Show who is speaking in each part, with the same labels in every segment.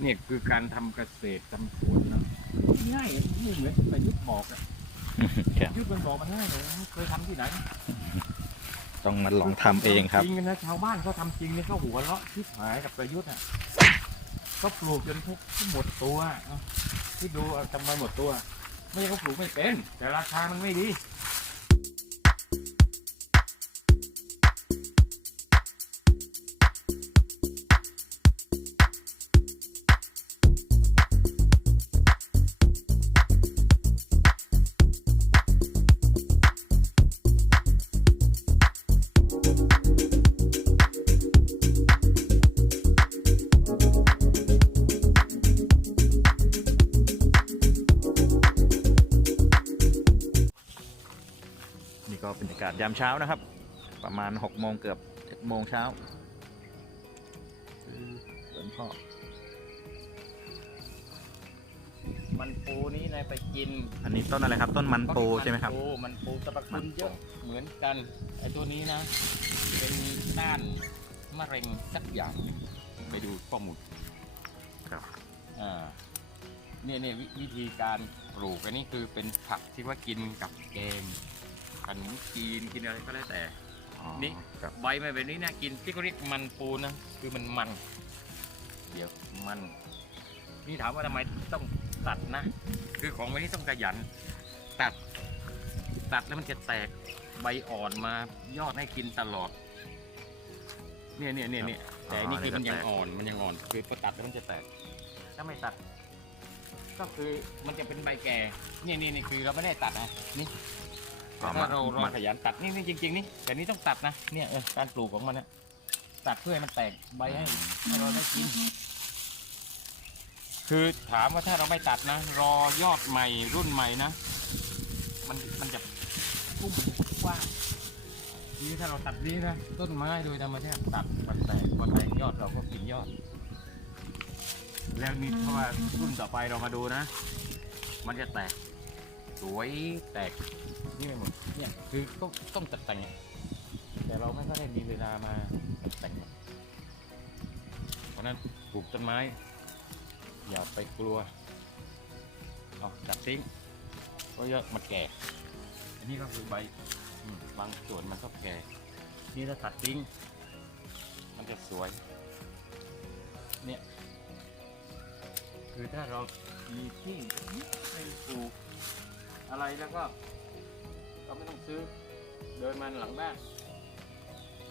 Speaker 1: เนี่ยคือการทำเกษตรทำสวนนะง่ายไม่เหมือนประยุทธ์บอกอะ
Speaker 2: ครับ
Speaker 1: ยุทธ์มันบอกมันง่ายเลยไม่เคยทำที่ไหน
Speaker 2: ต้องมาลองทำเองครับ
Speaker 1: จริงๆนะชาวบ้านเขาทำจริงเนี่ยเขาหัวเราะที่หายกับประยุทธ์อะเขาปลูกจนทุกหมดตัวเอาที่ดูเอาทำไมหมดตัว ไม่ใช่เขาปลูกไม่เป็น แต่ราคามันไม่ดี
Speaker 2: นี่ก็บรรยากาศยามเช้านะครับ ประมาณหกโมงเกือบเจ็ดโมงเช้าสวนพ่อ
Speaker 1: มันปูนี้นายไปกิน
Speaker 2: อันนี้ต้นอะไรครับ ต้นมันปูใช่ไหมครับ
Speaker 1: นปูมันปูสรรพ
Speaker 2: มั
Speaker 1: คุณ
Speaker 2: นปู
Speaker 1: เยอะเหมือนกันไอ้ตัวนี้นะ เป็นต้านมะเร็งสักอย่าง ไปดูข้อมูล
Speaker 2: ครับ
Speaker 1: อ่าเนี่ยเนี่ยวิวิธีการปลูกอันนี้คือเป็นผักที่ว่ากินกับแกง ขนมจีนกินอะไรก็แล้วแต่
Speaker 2: อ๋อ
Speaker 1: นี่
Speaker 2: ครับ
Speaker 1: ใบมันแบบนี้นะกินที่เขาเรียกมันปูนะคือมันมัน เดี๋ยวมัน นี่ถามว่าทำไมต้องตัดนะ คือของแบบนี้ต้องขยัน ตัด ตัดแล้วมันจะแตกใบอ่อนมายอดให้กินตลอด เนี่ยเนี่ยเนี่ยเนี่ยแต่อันนี่คือมันยังอ่อนมันยังอ่อน คือพอตัดแล้วมันจะแตก ถ้าไม่ตัด ก็คือมันจะเป็นใบแก่เนี่ยนี่นี่คือเราไม่ได้ตัดนะนี่
Speaker 2: อ๋อ
Speaker 1: ถ้าเรา
Speaker 2: มัน
Speaker 1: เราขยันตัดนี่นี่จริง ๆ นี่แต่นี่ต้องตัดนะเนี่ยเออการปลูกของมันนะตัดเพื่อให้มันแตกใบให้ให้เราได้กิน คือถามว่าถ้าเราไม่ตัดนะ รอยอดใหม่รุ่นใหม่นะมันมันจะพุ่มกว้างนี่ถ้าเราตัดนี้นะต้นไม้โดยธรรมชาติตัดมันแตกมันแตกยอดเราก็กินยอด แล้วนี่เพราะว่ารุ่นต่อไปเรามาดูนะ มันจะแตก สวยแตก นี่ไม่หมดเนี่ยคือต้องต้องตัดแต่งแต่เราไม่ค่อยได้มีเวลามาตัดแต่งเพราะนั้นปลูกต้นไม้ อย่าไปกลัวเอาตัดทิ้งเพราะเยอะมันแก่ อันนี้ก็คือใบบางส่วนมันก็แก่นี่ถ้าตัดทิ้งมันจะสวย เนี่ยคือถ้าเรามีที่ให้ปลูกอะไรแล้วก็ เราไม่ต้องซื้อ เดินมาหลังบ้าน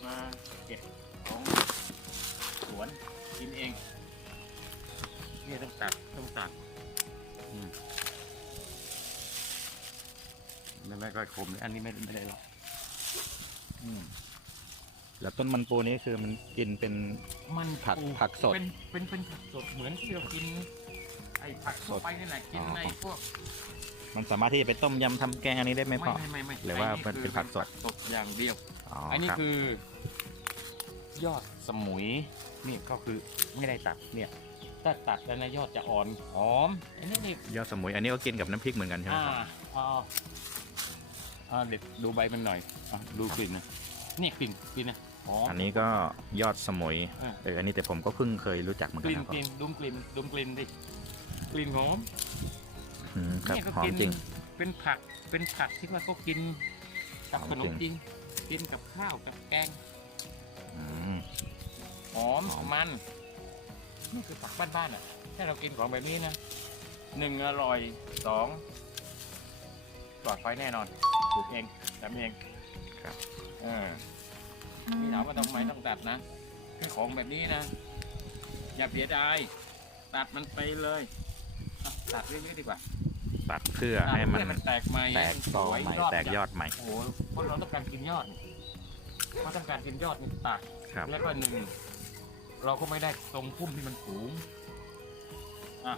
Speaker 1: มาเก็บของสวนกินเองนี่ต้องตัดต้องตัดอืมไม่ไม่ก็ขมนะอันนี้ไม่ไม่ได้หรอกอืม
Speaker 2: แล้วต้นมันปูนี้คือมันกินเป็น
Speaker 1: มัน
Speaker 2: ผัก
Speaker 1: ปลู
Speaker 2: ผักสด
Speaker 1: เป็นเป็นเป็นผักสดเหมือนที่เรากินไอ้ผักทั่วไปนี่แหละกิน
Speaker 2: อ๋อ
Speaker 1: ในพวก
Speaker 2: มันสามารถที่จะไปต้มยำทำแกงอันนี้ได้ไหมพ่อ
Speaker 1: ไม่ไม่ไม่
Speaker 2: หรือว่า
Speaker 1: ไมั
Speaker 2: นเป็นผักสด
Speaker 1: สดอย่างเดียว
Speaker 2: อ๋อ
Speaker 1: อันนี้
Speaker 2: ครับ
Speaker 1: คือ ยอดสมุยนี่ก็คือไม่ได้ตัดเนี่ยถ้าตัดแล้วนะยอดจะอ่อนหอมอันนี้นี่
Speaker 2: ยอดสมุยอันนี้ก็กินกับน้ำพริกเหมือนกันใช่ไหม
Speaker 1: อ่า
Speaker 2: ครับ
Speaker 1: อ่าอ่าเด็ดดูใบมันหน่อยอะดูกลิ่นนะนี่กลิ่นกลิ่นนะหอม
Speaker 2: อันนี้ก็ยอดสมุย
Speaker 1: อ่า
Speaker 2: เอออันนี้แต่ผมก็เพิ่งเคยรู้จักเหมือน
Speaker 1: ก
Speaker 2: กัน
Speaker 1: ลิ่น
Speaker 2: ครับ
Speaker 1: กลิ่นดมกลิ่นดมกลิ่นดิกลิ่นหอม
Speaker 2: อืมครับ
Speaker 1: เนี่ยก็
Speaker 2: หอม
Speaker 1: กิน
Speaker 2: จริง
Speaker 1: เป็นผักเป็นผักที่ว่าเขากิน กับ
Speaker 2: หอม
Speaker 1: ขนม
Speaker 2: จริง
Speaker 1: จีนกินกับข้าวกับแกง
Speaker 2: อืม
Speaker 1: หอม
Speaker 2: หอม
Speaker 1: มันนี่คือผักบ้านๆอะถ้าเรากินของแบบนี้นะหนึ่งอร่อยสองปลอดภัยแน่นอนปลูกเองทำเอง
Speaker 2: ครับ
Speaker 1: เออนี่ถามว่าทำไมต้องตัดนะคือของแบบนี้นะ อย่าเสียดาย ตัดมันไปเลยอะตัดเรื่อยๆดีกว่า
Speaker 2: ตัดเพื่อ
Speaker 1: ตัด
Speaker 2: ให้มัน
Speaker 1: เพื่อมันแตกใหม่
Speaker 2: แตกต่อ
Speaker 1: สวย
Speaker 2: ใหม่
Speaker 1: ยอด
Speaker 2: แตกยอดใหม่
Speaker 1: โอ้โหเพราะเราต้องการกินยอดเพราะต้องการกินยอดนี่ตัด
Speaker 2: ครับ
Speaker 1: แล้วก็หนึ่งเราก็ไม่ได้ทรงพุ่มที่มันสูงอะ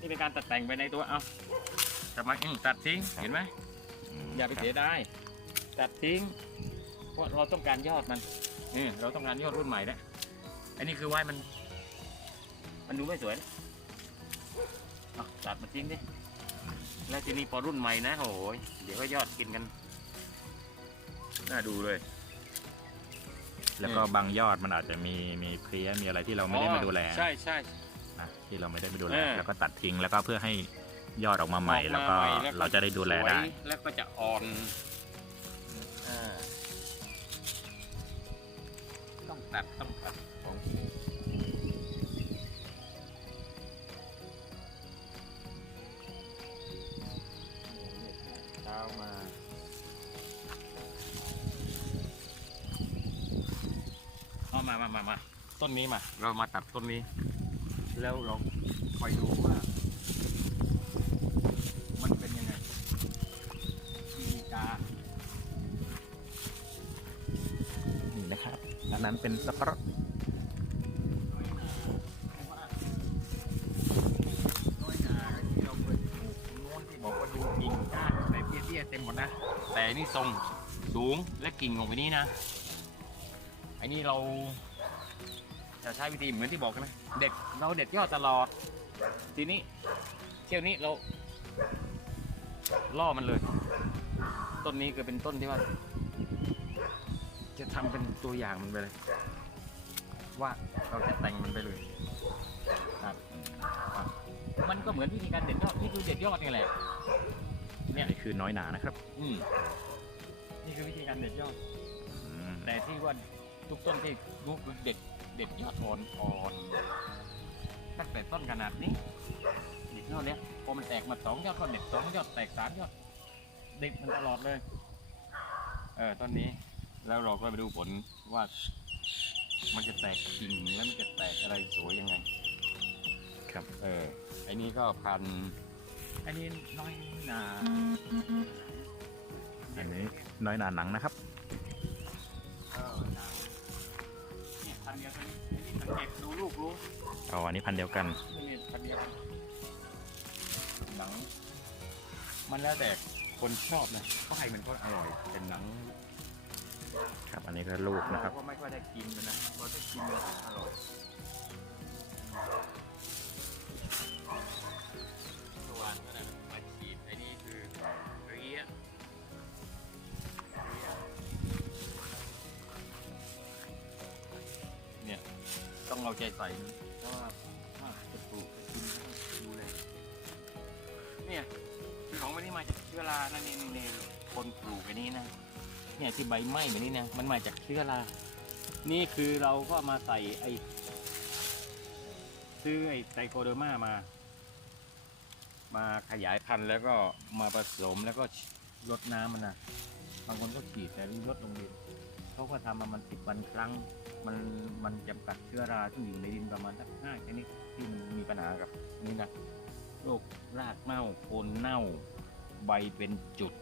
Speaker 1: นี่เป็นการตัดแต่งไปในตัวเอาทำไมอืมตัดทิ้งเห็นไหม
Speaker 2: ม
Speaker 1: อย่าไป
Speaker 2: ครับ
Speaker 1: เสียดายตัดทิ้งเพราะเราต้องการยอดมันนี่เราต้องการยอดรุ่นใหม่แล้วอันนี้คือไว้มัน มันดูไม่สวยนะเอาตัดมันทิ้งดิ แล้วทีนี้พอรุ่นใหม่นะโอ้ยเดี๋ยวก็ยอดกินกัน น่าดูเลย
Speaker 2: แล้วก็บางยอดมันอาจจะมีมีเพลี้ยมีอะไรที่เราไม่ได้มาดูแล
Speaker 1: ใช่ใช่
Speaker 2: อ่อะที่เราไม่ได้ไปดูแล
Speaker 1: เออ
Speaker 2: แล้วก็ตัดทิ้งแล้วก็เพื่อให้ยอดออกมาใหม่ แล้วก็
Speaker 1: ออมาใหม่
Speaker 2: เราจะได้ดูแลได้
Speaker 1: สวยแล้วก็จะอ่อนอ่าต้องตัดต้องตัด มามามาต้นนี้มา เรามาตัดต้นนี้ แล้วเราคอยดูว่า มันเป็นยังไงมีกา
Speaker 2: นี่นะครับอันนั้นเป็นสับปะรด
Speaker 1: น้อยนาที่เราเคยปลูกโน้นที่บอกว่าดูกิ่งก้านแต่เปี้ยๆเต็มหมดนะ แต่นี่ทรงสูงและกิ่งออกไปนี้นะอ้นี่เรา จะใช้วิธีเหมือนที่บอกกันไหมเด็ดเราเด็ดยอดตลอด ทีนี้เที่ยวนี้เราล่อมันเลย ต้นนี้คือเป็นต้นที่ว่า จะทำเป็นตัวอย่างมันไปเลย ว่าเราจะแต่งมันไปเลยครับครับมันก็เหมือนวิธีการเด็ดยอดนี่คือเด็ดยอดนี่แหละเนี่ย
Speaker 2: นี่คือน้อยหนานะครับ
Speaker 1: อืมนี่คือวิธีการเด็ดยอด
Speaker 2: อืม
Speaker 1: แต่ที่ว่าทุกต้นที่รู้คือเด็ด เด็ดยอดอ่อนอ่อนตั้งแต่ต้นขนาดนี้เด็ดยอดเนี้ยพอมันแตกมาสองยอดก็เด็ดสองยอดแตกสามยอด เด็ดมันตลอดเลย เออต้นนี้แล้วเราก็ไปดูผลว่า มันจะแตกกิ่งแล้วมันจะแตกอะไรสวยยังไง
Speaker 2: ครับ
Speaker 1: เออไอ้นี้ก็พันไอ้นี้น้อยหนา
Speaker 2: อันนี้น้อยหนาหนังนะครับ
Speaker 1: เออหนาเนี่ยพันเดียวกันอันนี้สังเกตดูลูกรู้
Speaker 2: เอาอันนี้พันธุ์เดียวกัน
Speaker 1: นี่พันเดียวกันหนัง มันแล้วแต่คนชอบนะก็ให้มันก็อร่อย เป็นหนัง
Speaker 2: ครับ อันนี้ก็ลูกนะครับ
Speaker 1: เราก็ไม่ค่อยได้กินมันนะเราได้กินมันอร่อย เอาใจใสนะเพราะว่าถ้าจะปลูกจะกินดูเลยเนี่ยคือของวันนี้มาจากเชื้อรานั่นนี่นี่นี่คนปลูกไอ้นี้นะเนี่ยที่ใบไหม้แบบนี้นะมันมาจากเชื้อรานี่คือเราก็มาใส่ไอ้ซื้อไอ้ไตรโคเดอร์มามา มาขยายพันธุ์แล้วก็มาผสมแล้วก็ลดน้ำมันนะบางคนก็ฉีดแต่นี่ลดลงดิน เขาก็ทำมามันสิบวันครั้ง มันมันจำกัดเชื้อราที่อยู่ในดินประมาณสักห้าชนิดที่มันมีปัญหากับนี่นะโรครากเน่าโคนเน่าใบเป็นจุด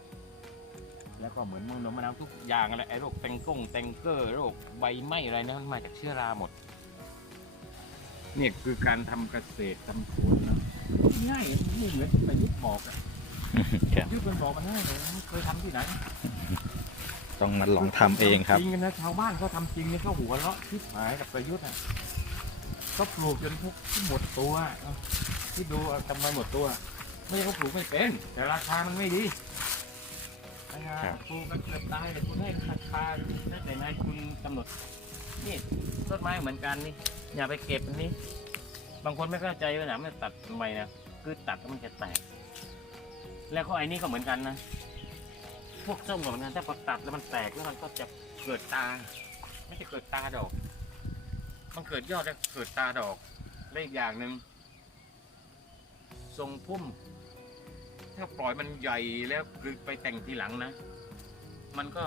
Speaker 1: แล้วก็เหมือนมะนาวมะนาวทุกอย่างอะไรไอ้โรคแตงก้งแตงเกอร์โรคใบไหม้อะไรเนี่ยมันมาจากเชื้อราหมดเนี่ยคือการทำเกษตรทำสวนนะง่ายไม่เหมือนที่ประยุทธ์บอกอะ
Speaker 2: ครับ
Speaker 1: ประยุทธ์มันบอกมันง่ายเลยไม่เคยทำที่ไหน
Speaker 2: ต้องมาลองทำเองครับ
Speaker 1: จริงนะชาวบ้านเขาทำจริงเนี่ยเขาหัวเราะทิพหายกับประยุทธ์อะเขาปลูกจนพวกที่หมดตัวเอาที่ดูเอาทำไมหมดตัว ไม่ใช่เขาปลูกไม่เป็น แต่ราคามันไม่ดีราคา
Speaker 2: ครับ
Speaker 1: ปลูกกันเกือบตายเลยคุณให้ราคาแล้วแต่นายคุณกำหนดนี่ต้นไม้เหมือนกันนี่อย่าไปเก็บอันนี้ บางคนไม่เข้าใจว่าหนามันตัดทำไมนะคือตัดแล้วมันจะแตก แล้วก็ไอ้นี่ก็เหมือนกันนะ พวกส้มเหมือนกันถ้าพอตัดแล้วมันแตกแล้วมันก็จะเกิดตา ไม่ใช่เกิดตาดอก มันเกิดยอดแล้วเกิดตาดอกและอีกอย่างหนึ่งทรงพุ่ม ถ้าปล่อยมันใหญ่แล้วคือไปแต่งทีหลังนะ มันก็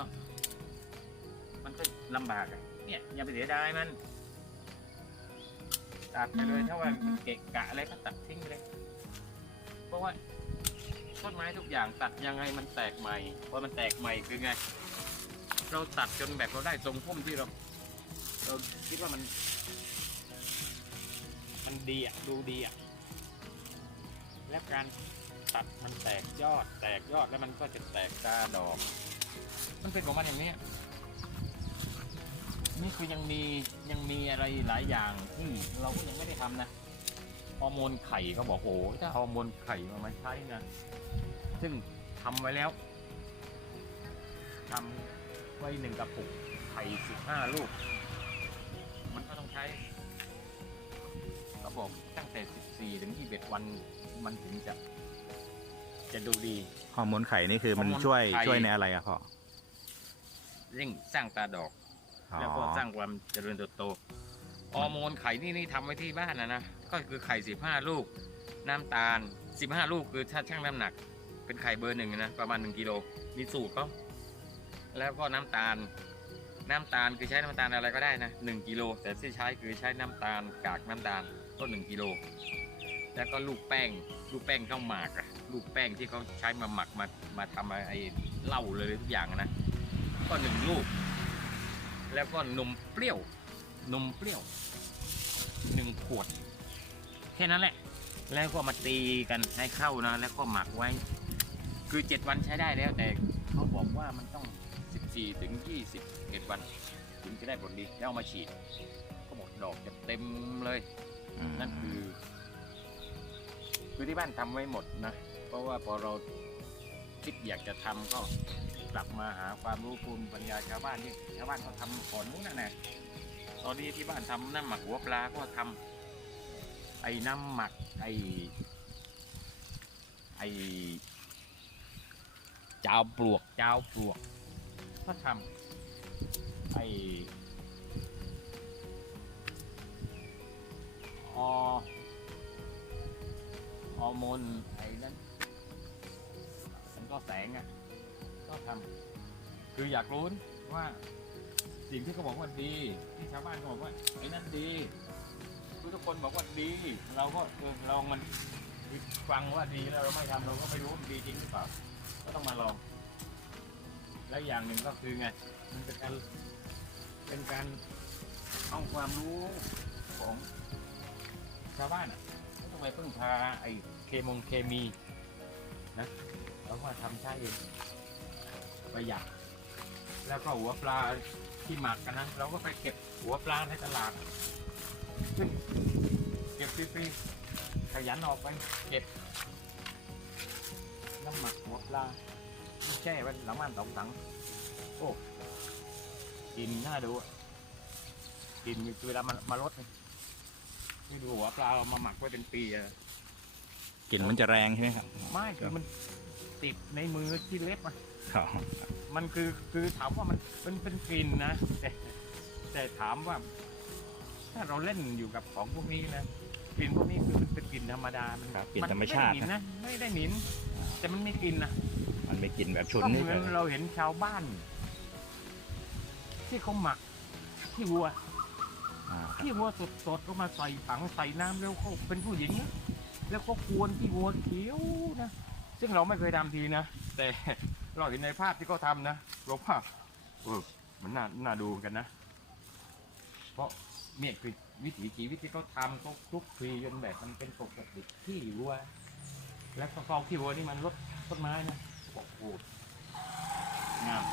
Speaker 1: มันก็ลำบากอะเนี่ยอย่าไปเสียดายมันตัดไปเลยถ้าว่ามันเกะกะอะไรก็ตัดทิ้งไปเลย เพราะว่า ต้นไม้ทุกอย่างตัดยังไงมันแตกใหม่พอมันแตกใหม่คือไง เราตัดจนแบบเราได้ทรงพุ่มที่เรา เราคิดว่ามัน มันดีอะดูดีอะและการตัดมันแตกยอด แตกยอดแล้วมันก็จะแตกตาดอก มันเป็นของมันอย่างนี้นี่คือยังมียังมีอะไรหลายอย่างที่เราก็ยังไม่ได้ทำนะ ฮอร์โมนไข่เขาบอกโอ้โหถ้าฮอร์โมนไข่มามาใช้นะซึ่งทำไว้แล้วทำไว้หนึ่งกระปุกไข่สิบห้าลูก มันก็ต้องใช้กับบอกตั้งแต่14ถึง21วันมันถึงจะ จะดูดี
Speaker 2: ฮอร์โมนไข่นี่คือมัน
Speaker 1: ฮอร์โมน
Speaker 2: ช่วย
Speaker 1: ไข่
Speaker 2: ช่วยในอะไรอะพ่อ
Speaker 1: เร่งสร้างตาดอก
Speaker 2: อ๋อ
Speaker 1: แล้วก็สร้างความเจริญเติบโตฮอร์โมนไข่นี่นี่ทำไว้ที่บ้านนะนะ ก็คือไข่ 15 ลูก น้ำตาล 15 ลูกคือถ้าชั่งน้ำหนัก เป็นไข่เบอร์หนึ่งนะประมาณ 1กิโลมีสูตรเขาแล้วก็น้ำตาล น้ำตาลคือใช้น้ำตาลอะไรก็ได้นะ1กิโลแต่ที่ใช้คือใช้น้ำตาลกากน้ำตาลก็1กิโลแล้วก็ลูกแป้งลูกแป้งข้าวหมากอะลูกแป้งที่เขาใช้มาหมักมามาทำไอ้เหล้าเลยทุกอย่างนะก็หนึ่งลูก แล้วก็นมเปรี้ยวนมเปรี้ยวหนึ่งขวด แค่นั้นแหละ แล้วก็มาตีกันให้เข้านะ แล้วก็หมักไว้ คือ 7 วันใช้ได้แล้ว แต่เขาบอกว่ามันต้อง 14 ถึง 21 วัน ถึงจะได้ผลดี แล้วเอามาฉีดเขาบอกดอกจะเต็มเลย
Speaker 2: อืม
Speaker 1: นั่นคือคือที่บ้านทำไว้หมดนะ เพราะว่าพอเราคิดอยากจะทำก็กลับมาหาความรู้ภูมิปัญญาชาวบ้านที่ชาวบ้านเขาทำก่อนนู้นน่ะนะตอนนี้ที่บ้านทำน้ำหมักหัวปลาก็ทำ ไอ้น้ำหมัก ไอ้ไอ้จาวปลวกจาวปลวกก็ทำไอ้อฮอร์โมนไอ้นั้นมันก็แสงอะ ก็ทำคืออยากรู้ว่าสิ่งที่เขาบอกว่าดี ที่ชาวบ้านเขาบอกว่าไอ้นั่นดีคือ ทุกคนบอกว่าดี เราก็เออลองมันฟังว่าดีแล้วเราไม่ทำเราก็ไม่รู้มันดีจริงหรือเปล่า ก็ต้องมาลอง แล้วอย่างหนึ่งก็คือไง มันเป็นการเป็นการเอาความรู้ของชาวบ้านอะไม่ต้องไปพึ่งพาไอ้เคมงเคมีนะเราก็ทำใช้เองประหยัดแล้วก็หัวปลาที่หมักกันนะเราก็ไปเก็บหัวปลาในตลาด เก็บฟรีๆขยันออกไป เก็บ น้ำหมักหัวปลาแช่ไว้หลังบ้านสองถัง โอ้กินน่าดูอะกินเวลามันมาลดนี่นี่ดูหัวปลาเรามาหมักไว้เป็นปีอะ
Speaker 2: กลิ่นมันจะแรงใช่ไหมครับ
Speaker 1: ไม่คือมันติดในมือที่เล็บอะ
Speaker 2: อ๋อ
Speaker 1: มันคือคือถามว่ามันเป็นเป็นกลิ่นนะแต่แต่ถามว่า ถ้าเราเล่นอยู่กับของพวกนี้นะกลิ่นพวกนี้คือมันเป็นกลิ่นธรรมดา มัน
Speaker 2: ครับกลิ่นธรรมชาติ
Speaker 1: ไได้หมิ่น
Speaker 2: นะ
Speaker 1: นะไม่ได้หมิ่นแต่มันมีกลิ่นนะ
Speaker 2: มันไม่กลิ่นแบบฉุน
Speaker 1: ก็
Speaker 2: นี่
Speaker 1: เหมือนเราเห็นชาวบ้าน ที่เขาหมักที่วัว
Speaker 2: อ่าครับ
Speaker 1: ที่วัวสดๆก็มาใส่ถังใส่น้ำแล้วเขาเป็นผู้หญิงนะแล้วก็กวนที่วัวเขียวนะซึ่งเราไม่เคยทำทีนะ แต่ เราเห็นในภาพที่เขาทำนะเราว่าเออมันน่าน่าดูกันนะ เพราะ เนี่ยคือวิถีชีวิตที่เขาทำเขาคลุกคลีจนแบบมันเป็นปกติที่วัว แล้วก็กองที่วัวนี่มันลดต้นไม้นะบอกโหงาม